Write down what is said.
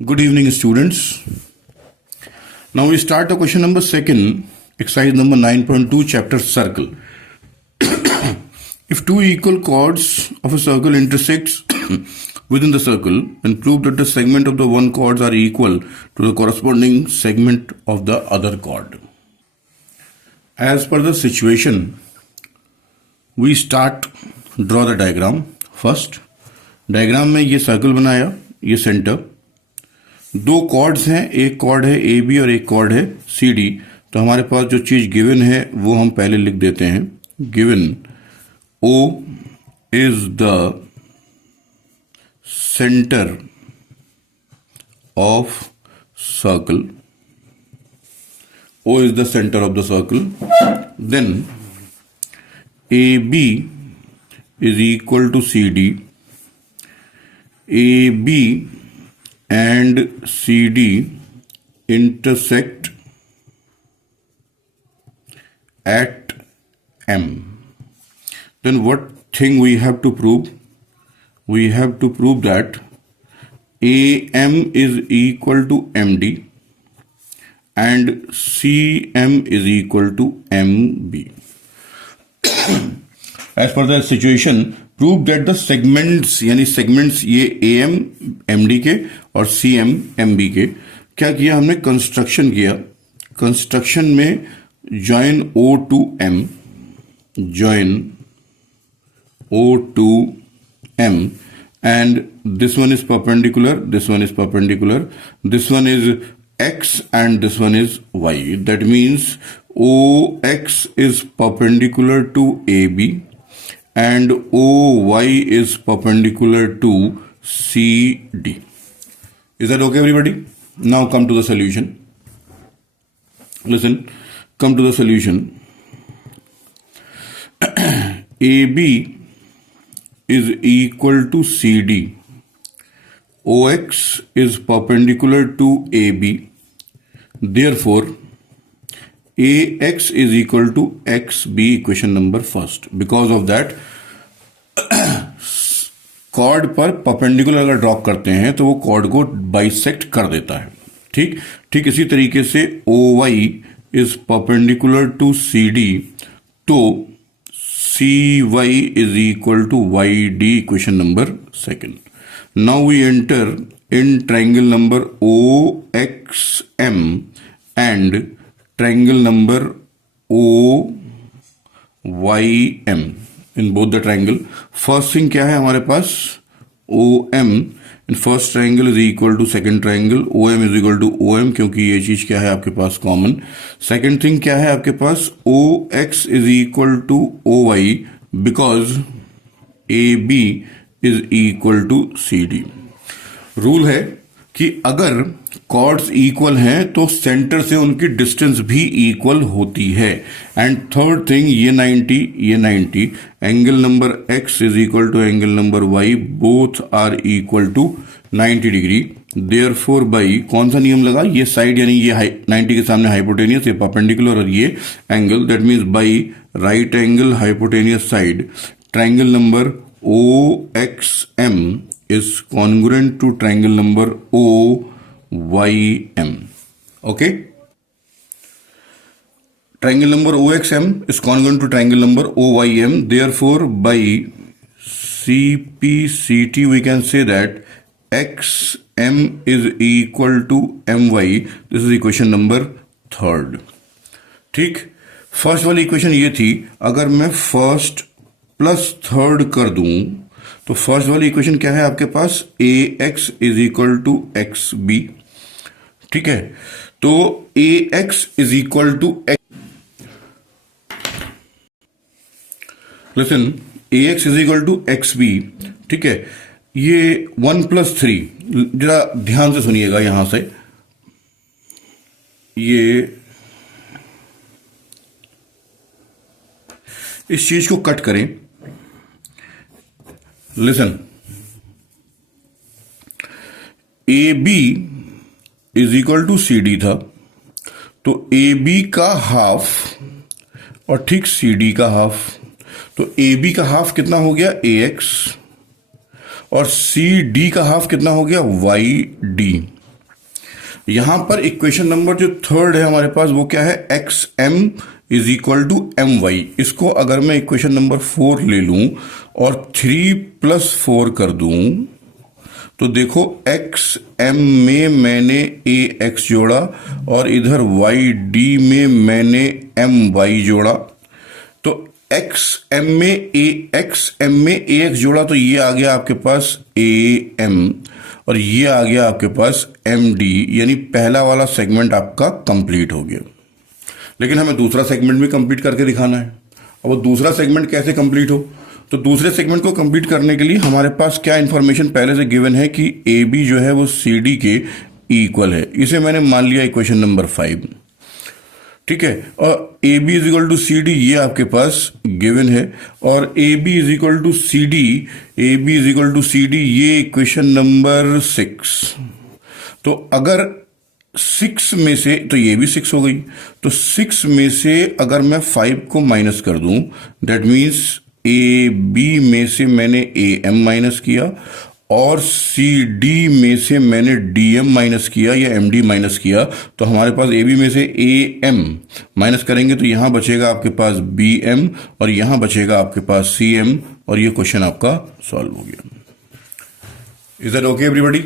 Good evening, students. Now we start the question number 2, exercise number 9.2, chapter circle. If two equal chords of a circle intersects within the circle, then prove that the segment of the one chords are equal to the corresponding segment of the other chord. As per the situation, we start draw the diagram. First, diagram में ये circle बनाया, ये centre, दो chords हैं, एक cord है A B और एक कॉर्ड है सी डी. तो हमारे पास जो चीज गिवन है वो हम पहले लिख देते हैं. Given O is the centre of circle. O is the center of the circle. Then AB is equal to CD. AB and CD intersect at M. Then what thing we have to prove? We have to prove that AM is equal to MD and CM is equal to MB. As per the situation, prove that the segments, यानी segments ये AM MD के और CM MB के, क्या किया हमने? Construction किया. Construction में join O to M, join O to M, and this one is perpendicular, this one is perpendicular, this one is X and this one is Y. That means OX is perpendicular to AB and OY is perpendicular to CD. Is that okay, everybody? Now come to the solution. Listen, come to the solution. AB is equal to CD. OX is perpendicular to AB. Therefore, AX is equal to XB, equation number first. Because of that, chord पर perpendicular अगर drop करते हैं तो वो cord को bisect कर देता है. ठीक इसी तरीके से OY is perpendicular to CD, तो CY is equal to YD, equation number second. Now we enter in triangle number OXM and triangle number OYM. In both the triangle, first thing क्या है हमारे पास? OM in first triangle is equal to second triangle. OM is equal to OM, क्योंकि ये चीज क्या है आपके पास common. Second thing क्या है आपके पास? OX is equal to OY because AB is equal to CD. Rule है कि अगर कॉर्ड्स इक्वल हैं तो सेंटर से उनकी डिस्टेंस भी इक्वल होती है. एंड थर्ड थिंग, ये 90, angle number X is equal to angle number Y, both are equal to 90 degree. Therefore by कौन सा नियम लगा? ये साइड यानी ये 90 के सामने हाइपोटेनियस, ये परपेंडिकुलर और ये angle, that means by right angle hypotenuse side, triangle number OXM is congruent to triangle number OYM. Okay? Triangle number OXM is congruent to triangle number OYM. Therefore, by CPCT, we can say that XM is equal to MY. This is equation number third. ठीक, first वाली equation ये थी. अगर मैं first plus third कर दूं तो first वाली इक्वेशन क्या है आपके पास? AX is equal to XB. ठीक है, तो AX is equal to X. Listen, AX is equal to XB. ठीक है, ये 1+3, जरा ध्यान से सुनिएगा यहां से. ये इस चीज को कट करें. Listen, AB is equal to CD था, तो AB का हाफ और ठीक CD का हाफ, तो AB का हाफ कितना हो गया? AX, और CD का हाफ कितना हो गया? YD. यहां पर इक्वेशन नंबर जो थर्ड है हमारे पास वो क्या है, X M is equal to M Y. इसको अगर मैं इक्वेशन नंबर 4 ले लूं और 3+4 कर दूं तो देखो एक्स एम में मैंने ए एक्स जोड़ा और इधर वाई डी में मैंने एम वाई जोड़ा। तो एक्स एम में ए एक्स जोड़ा तो ये आ गया आपके पास ए एम और ये आ गया आपके पास एम डी, यानी पहला वाला सेगमेंट आपका कंप्लीट हो गया। लेकिन हमें दूसरा सेगमेंट भी कंप्लीट करके दिखाना है। अब वो दूसरा सेगमेंट कैसे कंप्लीट हो, तो दूसरे सेगमेंट को कंप्लीट करने के लिए हमारे पास क्या इंफॉर्मेशन पहले से गिवन है कि ए बी जो है वो सी डी के इक्वल है। इसे मैंने मान लिया इक्वेशन नंबर 5, ठीक है। और A B is equal to C D ये आपके पास गिवन है और A B is equal to C D ये इक्वेशन नंबर 6। तो अगर 6 में से, तो ये भी 6 हो गई, तो 6 में से अगर मैं 5 को माइनस कर दूं दैट मीन्स ए बी में से मैंने ए एम माइनस किया और सी डी में से मैंने डी एम माइनस किया या एम डी माइनस किया, तो हमारे पास ए बी में से ए एम माइनस करेंगे तो यहां बचेगा आपके पास बी एम और यहां बचेगा आपके पास सी एम और ये क्वेश्चन आपका सॉल्व हो गया। Is that okay everybody?